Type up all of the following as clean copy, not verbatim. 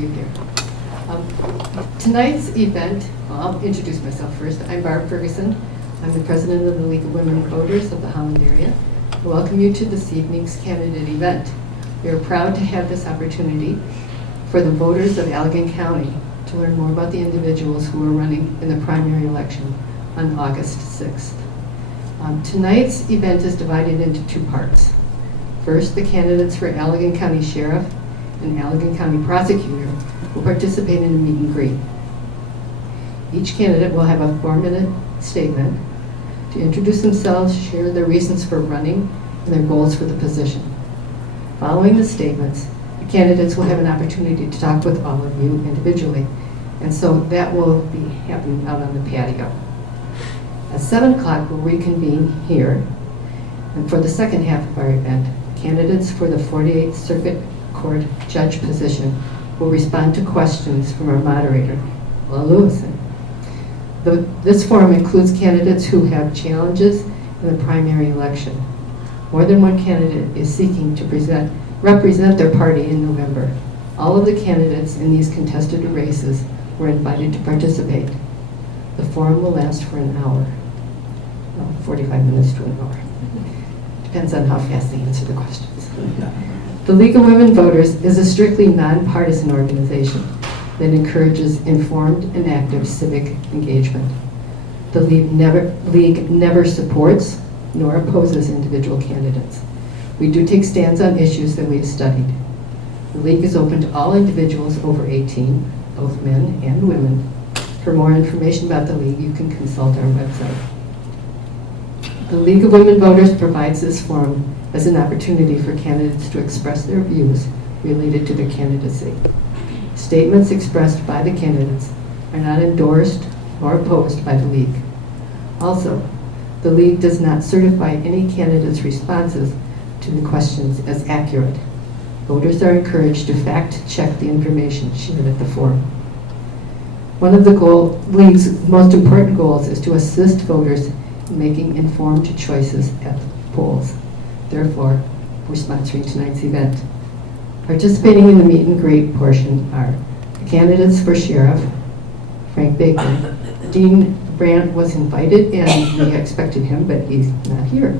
you here. Tonight's event, I'll introduce myself first. I'm Barb Ferguson. I'm the president of the League of Women Voters of the Holland area. I welcome you to this evening's candidate event. We are proud to have this opportunity for the voters of Allegan County to learn more about the individuals who are running in the primary election on August 6th. Tonight's event is divided into two parts. First, the candidates for Allegan County Sheriff and Allegan County Prosecutor will participate in a meet and greet. Each candidate will have a 4-minute statement to introduce themselves, share their reasons for running, and their goals for the position. Following the statements, the candidates will have an opportunity to talk with all of you individually, and so that will be happening out on the patio. At 7 o'clock, we'll reconvene here, and for the second half of our event, candidates for the 48th Circuit Court Judge position will respond to questions from our moderator, Lewison. This forum includes candidates who have challenges in the primary election. More than one candidate is seeking to represent their party in November. All of the candidates in these contested races were invited to participate. The forum will last for an hour, 45 minutes to an hour. Depends on how fast they answer the questions. The League of Women Voters is a strictly nonpartisan organization that encourages informed and active civic engagement. The League never supports nor opposes individual candidates. We do take stands on issues that we have studied. The League is open to all individuals over 18, both men and women. For more information about the League, you can consult our website. The League of Women Voters provides this forum as an opportunity for candidates to express their views related to their candidacy. Statements expressed by the candidates are not endorsed nor opposed by the League. Also, the League does not certify any candidate's responses to the questions as accurate. Voters are encouraged to fact-check the information shared at the forum. One of the League's most important goals is to assist voters in making informed choices at the polls. Therefore, we're sponsoring tonight's event. Participating in the meet and greet portion are the candidates for Sheriff, Frank Baker. Dean Brandt was invited and we expected him, but he's not here.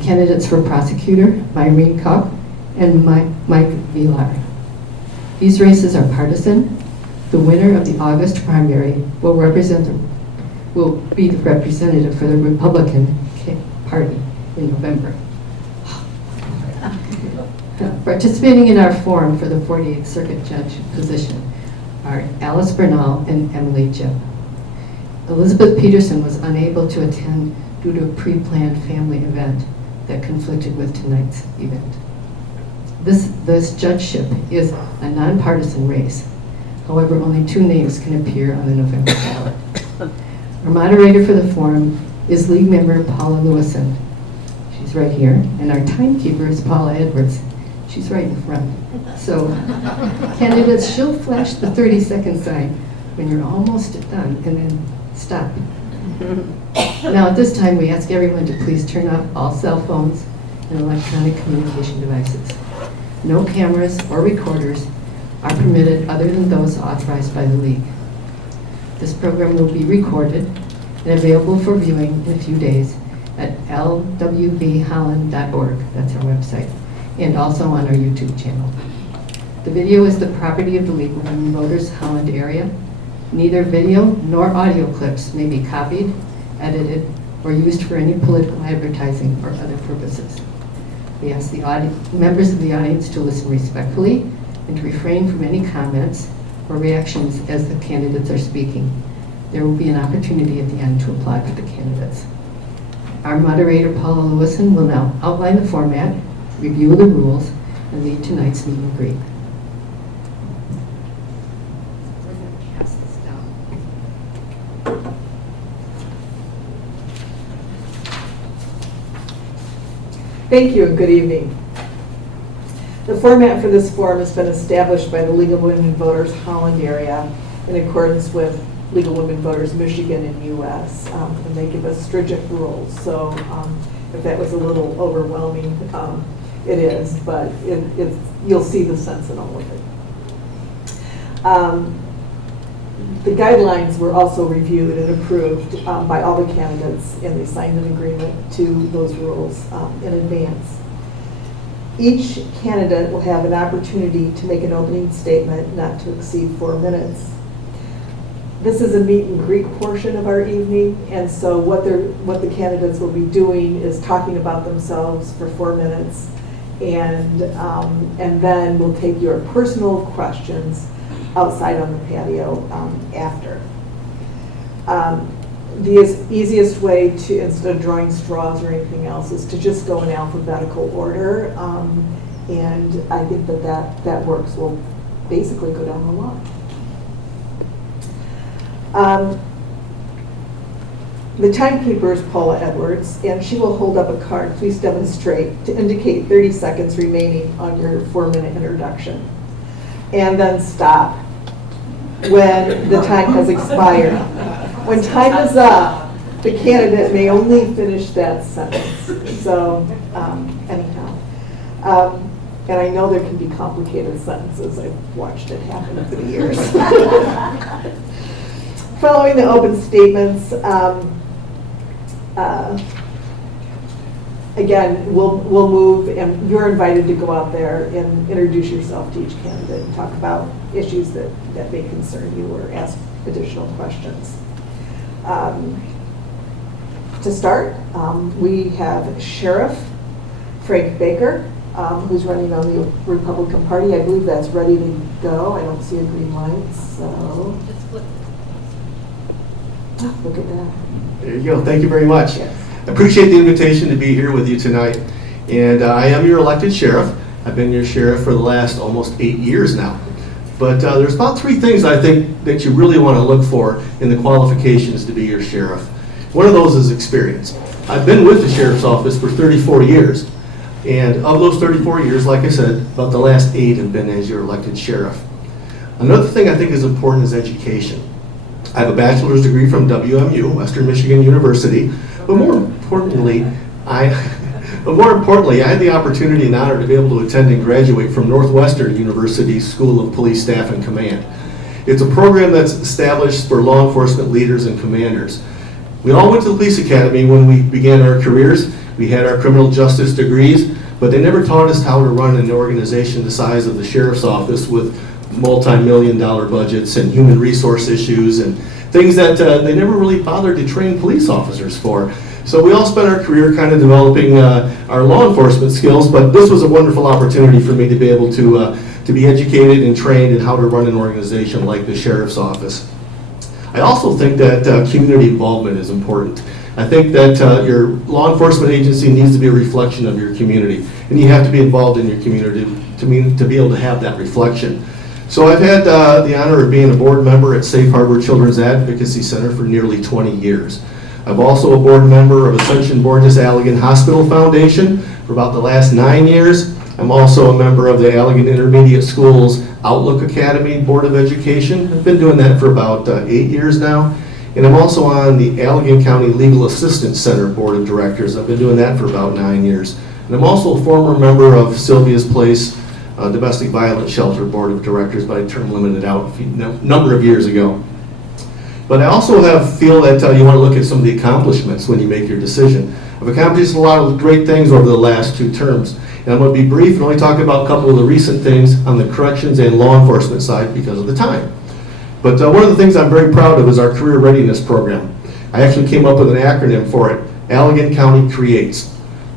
Candidates for Prosecutor, Myrene Kopp and Mike Villar. These races are partisan. The winner of the August primary will be the representative for the Republican Party in November. Participating in our forum for the 48th Circuit Judge position are Alice Bernal and Emily Jip. Elizabeth Peterson was unable to attend due to a pre-planned family event that conflicted with tonight's event. This judgeship is a nonpartisan race. However, only 2 names can appear on the November ballot. Our moderator for the forum is League member Paula Lewison. She's right here. And our timekeeper is Paula Edwards. She's right in front. So candidates, she'll flash the 30-second sign when you're almost done and then stop. Now at this time we ask everyone to please turn off all cell phones and electronic communication devices. No cameras or recorders are permitted other than those authorized by the League. This program will be recorded and available for viewing in a few days at lwvholland.org, that's our website, and also on our YouTube channel. The video is the property of the League of Women Voters Holland area. Neither video nor audio clips may be copied, edited, or used for any political advertising or other purposes. We ask the members of the audience to listen respectfully and to refrain from any comments or reactions as the candidates are speaking. There will be an opportunity at the end to apply for the candidates. Our moderator, Paula Lewison, will now outline the format, review the rules, and lead tonight's meet and greet. We're going to pass this down. Thank you and good evening. The format for this forum has been established by the League of Women Voters Holland area in accordance with League of Women Voters Michigan and U.S. And they give us stringent rules. So if that was a little overwhelming, it is, but you'll see the sense in all of it. The guidelines were also reviewed and approved by all the candidates, and they signed an agreement to those rules in advance. Each candidate will have an opportunity to make an opening statement not to exceed 4 minutes. This is a meet and greet portion of our evening, and so what the candidates will be doing is talking about themselves for 4 minutes, and then we'll take your personal questions outside on the patio after. The easiest way to, instead of drawing straws or anything else, is to just go in alphabetical order, and I think that works. We'll basically go down the line. The timekeeper is Paula Edwards, and she will hold up a card. Please demonstrate to indicate 30 seconds remaining on your 4-minute introduction, and then stop when the time has expired. When time is up, the candidate may only finish that sentence. So, anyhow. And I know there can be complicated sentences. I've watched it happen over the years. Following the open statements, again, we'll move, and you're invited to go out there and introduce yourself to each candidate and talk about issues that may concern you or ask additional questions. To start, we have Sheriff Frank Baker, who's running on the Republican Party. I believe that's ready to go. I don't see a green light, so. Just flip it. Oh, look at that. There you go. Thank you very much. Yes. I appreciate the invitation to be here with you tonight. And I am your elected sheriff. I've been your sheriff for the last almost 8 years now. But there's about 3 things I think that you really want to look for in the qualifications to be your sheriff. One of those is experience. I've been with the sheriff's office for 34 years. And of those 34 years, like I said, about the last 8 have been as your elected sheriff. Another thing I think is important is education. I have a bachelor's degree from WMU, Western Michigan University, but more importantly, I had the opportunity and honor to be able to attend and graduate from Northwestern University's School of Police Staff and Command. It's a program that's established for law enforcement leaders and commanders. We all went to the police academy when we began our careers. We had our criminal justice degrees, but they never taught us how to run an organization the size of the sheriff's office with multi-million-dollar budgets and human resource issues and things that they never really bothered to train police officers for. So we all spent our career kind of developing our law enforcement skills, but this was a wonderful opportunity for me to be able to be educated and trained in how to run an organization like the sheriff's office. I also think that community involvement is important. I think that your law enforcement agency needs to be a reflection of your community, and you have to be involved in your community to be able to have that reflection. So I've had the honor of being a board member at Safe Harbor Children's Advocacy Center for nearly 20 years. I'm also a board member of Ascension Borges Allegan Hospital Foundation for about the last 9 years. I'm also a member of the Allegan Intermediate Schools Outlook Academy Board of Education. I've been doing that for about 8 years now. And I'm also on the Allegan County Legal Assistance Center Board of Directors. I've been doing that for about 9 years. And I'm also a former member of Sylvia's Place Domestic Violence Shelter Board of Directors, but I term limited out a number of years ago. But I also feel that you want to look at some of the accomplishments when you make your decision. I've accomplished a lot of great things over the last 2 terms. And I'm going to be brief and only talk about a couple of the recent things on the corrections and law enforcement side because of the time. But one of the things I'm very proud of is our career readiness program. I actually came up with an acronym for it. Allegan County Creates.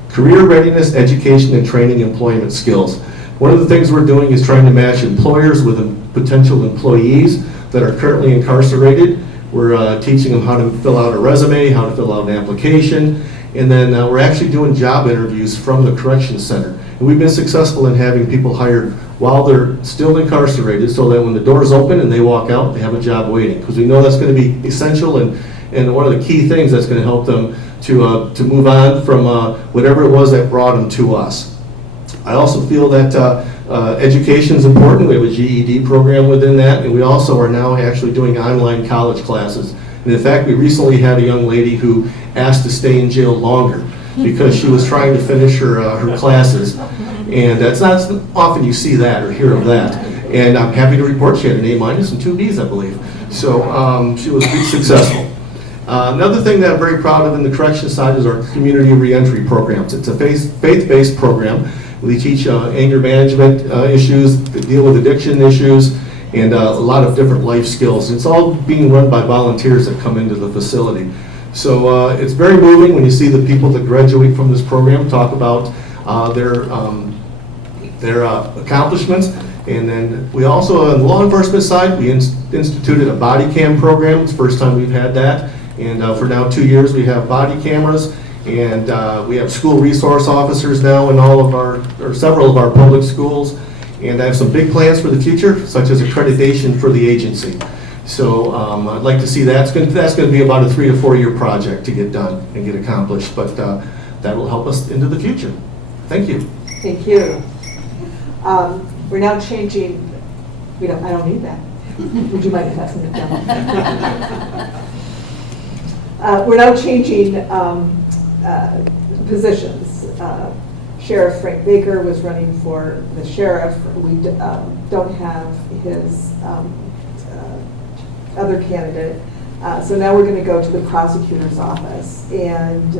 Career Readiness, Education, and Training Employment Skills. One of the things we're doing is trying to match employers with potential employees that are currently incarcerated. We're teaching them how to fill out a resume, how to fill out an application, and then we're actually doing job interviews from the corrections center. And we've been successful in having people hired while they're still incarcerated so that when the doors open and they walk out, they have a job waiting. Because we know that's going to be essential and one of the key things that's going to help them to move on from whatever it was that brought them to us. I also feel that education is important. We have a GED program within that, and we also are now actually doing online college classes. And in fact, we recently had a young lady who asked to stay in jail longer because she was trying to finish her classes. And it's not often you see that or hear of that. And I'm happy to report she had an A- and 2 Bs, I believe. So she was pretty successful. Another thing that I'm very proud of in the correction side is our community reentry programs. It's a faith-based program. We teach anger management issues, deal with addiction issues, and a lot of different life skills. It's all being run by volunteers that come into the facility. So it's very moving when you see the people that graduate from this program talk about their accomplishments. And then we also, on the law enforcement side, we instituted a body cam program. It's the first time we've had that. And for now 2 years, we have body cameras. And we have school resource officers now in all of our, or several of our public schools. And I have some big plans for the future, such as accreditation for the agency. So I'd like to see that's going to be about a 3 to 4 year project to get done and get accomplished. But that will help us into the future. Thank you. Thank you. We're now changing, I don't need that. Would you mind passing it down? We're now changing positions. Sheriff Frank Baker was running for the sheriff. We don't have his other candidate. So now we're going to go to the prosecutor's office. And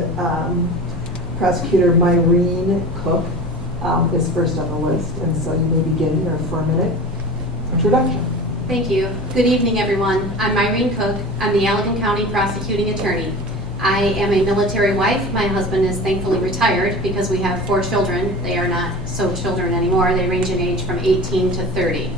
Prosecutor Myrene Cook is first on the list. And so you may begin your 4-minute introduction. Thank you. Good evening, everyone. I'm Myrene Cook. I'm the Allegan County Prosecuting Attorney. I am a military wife. My husband is thankfully retired because we have 4 children. They are not so children anymore. They range in age from 18 to 30.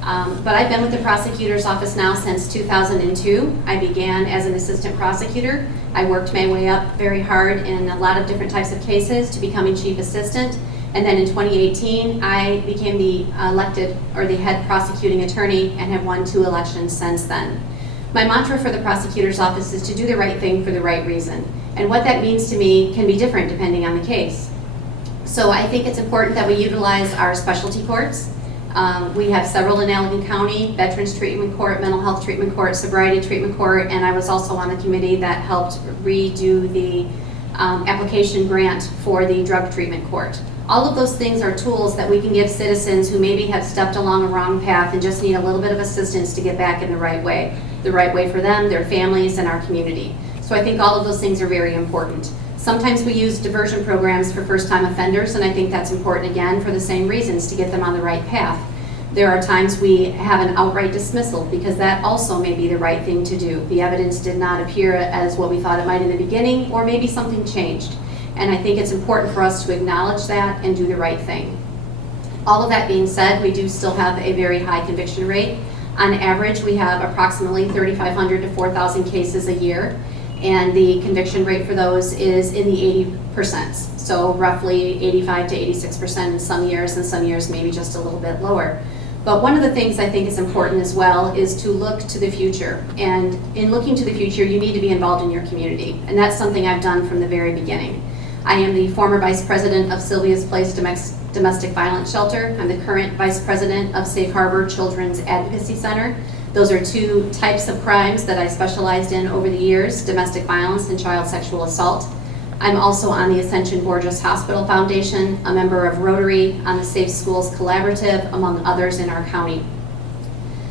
But I've been with the prosecutor's office now since 2002. I began as an assistant prosecutor. I worked my way up very hard in a lot of different types of cases to becoming chief assistant. And then in 2018, I became the elected or the head prosecuting attorney and have won 2 elections since then. My mantra for the prosecutor's office is to do the right thing for the right reason. And what that means to me can be different depending on the case. So I think it's important that we utilize our specialty courts. We have several in Allegan County: Veterans Treatment Court, Mental Health Treatment Court, Sobriety Treatment Court, and I was also on the committee that helped redo the application grant for the Drug Treatment Court. All of those things are tools that we can give citizens who maybe have stepped along a wrong path and just need a little bit of assistance to get back in the right way for them, their families, and our community. So I think all of those things are very important. Sometimes we use diversion programs for first-time offenders, and I think that's important again for the same reasons, to get them on the right path. There are times we have an outright dismissal because that also may be the right thing to do. The evidence did not appear as what we thought it might in the beginning, or maybe something changed. And I think it's important for us to acknowledge that and do the right thing. All of that being said, we do still have a very high conviction rate. On average, we have approximately 3,500 to 4,000 cases a year, and the conviction rate for those is in the 80%. So roughly 85 to 86% in some years, and some years maybe just a little bit lower. But one of the things I think is important as well is to look to the future. And in looking to the future, you need to be involved in your community. And that's something I've done from the very beginning. I am the former vice president of Sylvia's Place Domestic Violence Shelter. I'm the current vice president of Safe Harbor Children's Advocacy Center. Those are 2 types of crimes that I specialized in over the years: domestic violence and child sexual assault. I'm also on the Ascension Borges Hospital Foundation, a member of Rotary, on the Safe Schools Collaborative, among others in our county.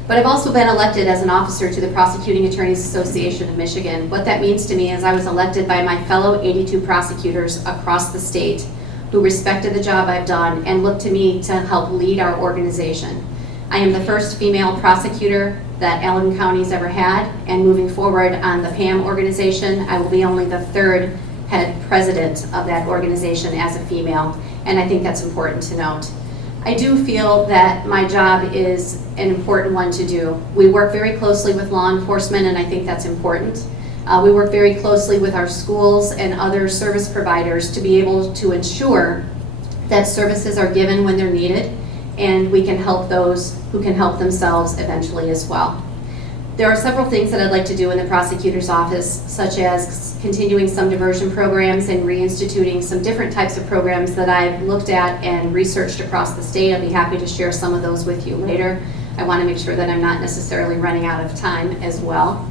But I've also been elected as an officer to the Prosecuting Attorneys Association of Michigan. What that means to me is I was elected by my fellow 82 prosecutors across the state who respected the job I've done and looked to me to help lead our organization. I am the first female prosecutor that Allegan County's ever had, and moving forward on the PAM organization, I will be only the 3rd head president of that organization as a female, and I think that's important to note. I do feel that my job is an important one to do. We work very closely with law enforcement, and I think that's important. We work very closely with our schools and other service providers to be able to ensure that services are given when they're needed, and we can help those who can help themselves eventually as well. There are several things that I'd like to do in the prosecutor's office, such as continuing some diversion programs and reinstituting some different types of programs that I've looked at and researched across the state. I'll be happy to share some of those with you later. I want to make sure that I'm not necessarily running out of time as well.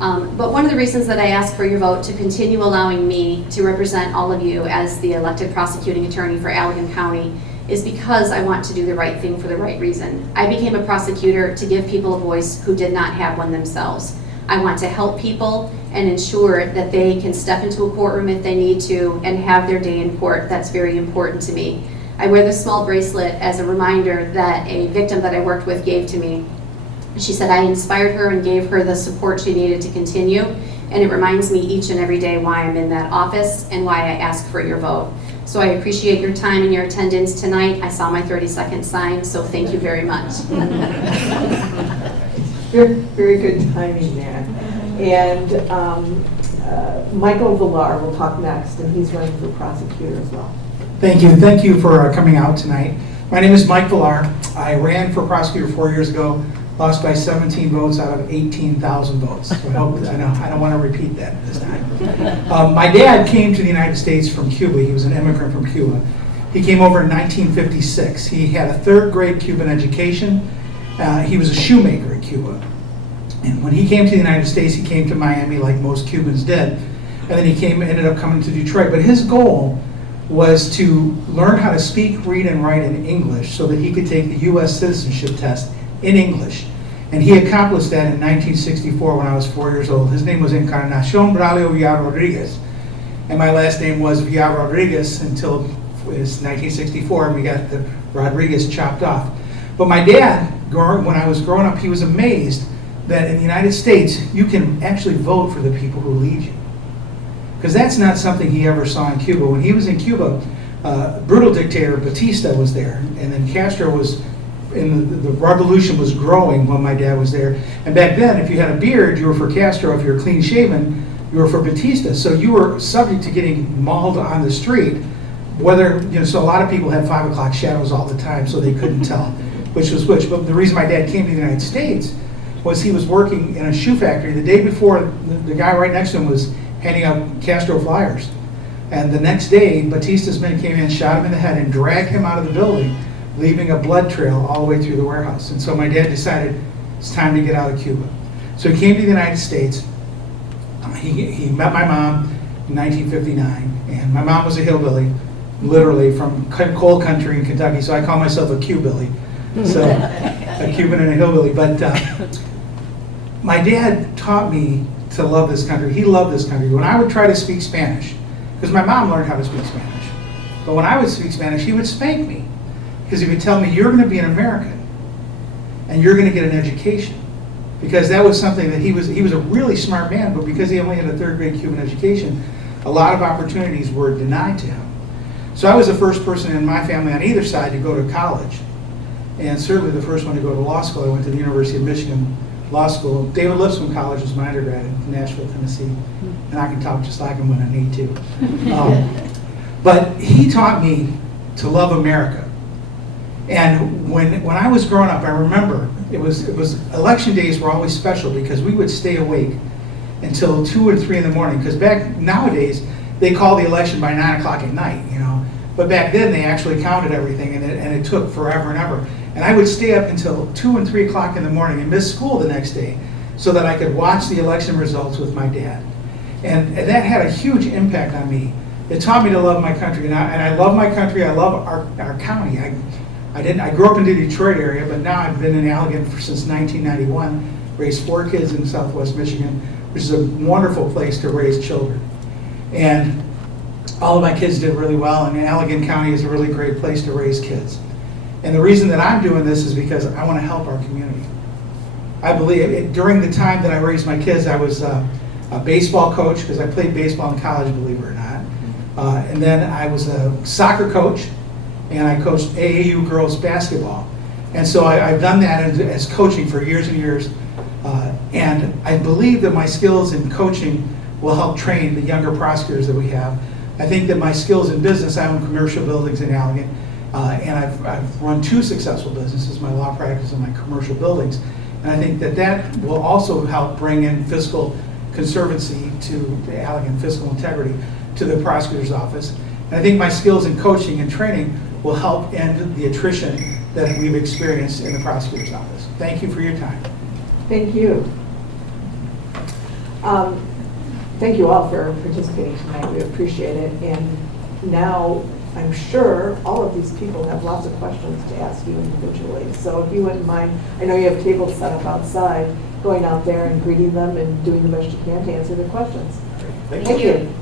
But one of the reasons that I ask for your vote to continue allowing me to represent all of you as the elected prosecuting attorney for Allegan County is because I want to do the right thing for the right reason. I became a prosecutor to give people a voice who did not have one themselves. I want to help people and ensure that they can step into a courtroom if they need to and have their day in court. That's very important to me. I wear this small bracelet as a reminder that a victim that I worked with gave to me. She said I inspired her and gave her the support she needed to continue, and it reminds me each and every day why I'm in that office and why I ask for your vote. So I appreciate your time and your attendance tonight. I saw my 30-second sign, so thank you very much. Very, very good timing there. And Michael Villar will talk next, and he's running for prosecutor as well. Thank you. Thank you for coming out tonight. My name is Mike Villar. I ran for prosecutor 4 years ago, lost by 17 votes out of 18,000 votes. So I don't want to repeat that this time. My dad came to the United States from Cuba. He was an immigrant from Cuba. He came over in 1956. He had a third grade Cuban education. He was a shoemaker in Cuba. And when he came to the United States, he came to Miami like most Cubans did. And then he ended up coming to Detroit. But his goal was to learn how to speak, read, and write in English so that he could take the U.S. citizenship test in English. And he accomplished that in 1964 when I was 4 years old. His name was Encarnacion Braulio Villar Rodriguez. And my last name was Villar Rodriguez until it was 1964, and we got the Rodriguez chopped off. But my dad, when I was growing up, he was amazed that in the United States, you can actually vote for the people who lead you. Because that's not something he ever saw in Cuba. When he was in Cuba, brutal dictator Batista was there, and then Castro was, the revolution was growing when my dad was there. And back then, if you had a beard, you were for Castro. If you were clean shaven, you were for Batista. So you were subject to getting mauled on the street, so a lot of people had 5 o'clock shadows all the time, so they couldn't tell which was which. But the reason my dad came to the United States was he was working in a shoe factory. The day before, the guy right next to him was handing out Castro flyers. And the next day, Batista's men came in, shot him in the head, and dragged him out of the building, leaving a blood trail all the way through the warehouse. And so my dad decided it's time to get out of Cuba. So he came to the United States. He met my mom in 1959, and my mom was a hillbilly, literally from coal country in Kentucky, so I call myself a Q-billy. So a Cuban and a hillbilly. But my dad taught me to love this country. He loved this country. When I would try to speak Spanish, because my mom learned how to speak Spanish, but when I would speak Spanish, he would spank me, because he would tell me, you're going to be an American, and you're going to get an education. Because that was something that he was a really smart man, but because he only had a third grade Cuban education, a lot of opportunities were denied to him. So I was the first person in my family on either side to go to college, and certainly the first one to go to law school. I went to the University of Michigan Law School. David Lipscomb College was my undergrad in Nashville, Tennessee, and I can talk just like him when I need to. But he taught me to love America. And when I was growing up, I remember it was election days were always special because we would stay awake until 2 or 3 in the morning. Because nowadays they call the election by 9 o'clock at night, But back then they actually counted everything, and it took forever and ever. And I would stay up until 2 and 3 o'clock in the morning and miss school the next day so that I could watch the election results with my dad. And that had a huge impact on me. It taught me to love my country, and I love my country. I love our county. I grew up in the Detroit area, but now I've been in Allegan since 1991, raised 4 kids in Southwest Michigan, which is a wonderful place to raise children. And all of my kids did really well, and Allegan County is a really great place to raise kids. And the reason that I'm doing this is because I want to help our community. I believe during the time that I raised my kids, I was a baseball coach, because I played baseball in college, believe it or not. And then I was a soccer coach, and I coached AAU girls basketball. And so I've done that as coaching for years and years. And I believe that my skills in coaching will help train the younger prosecutors that we have. I think that my skills in business, I own commercial buildings in Allegan, and I've run 2 successful businesses, my law practice and my commercial buildings. And I think that will also help bring in fiscal conservancy to Allegan, fiscal integrity to the prosecutor's office. And I think my skills in coaching and training will help end the attrition that we've experienced in the prosecutor's office. Thank you for your time. Thank you. Thank you all for participating tonight. We appreciate it. And now I'm sure all of these people have lots of questions to ask you individually. So if you wouldn't mind, I know you have tables set up outside, going out there and greeting them and doing the best you can to answer their questions. Thank you.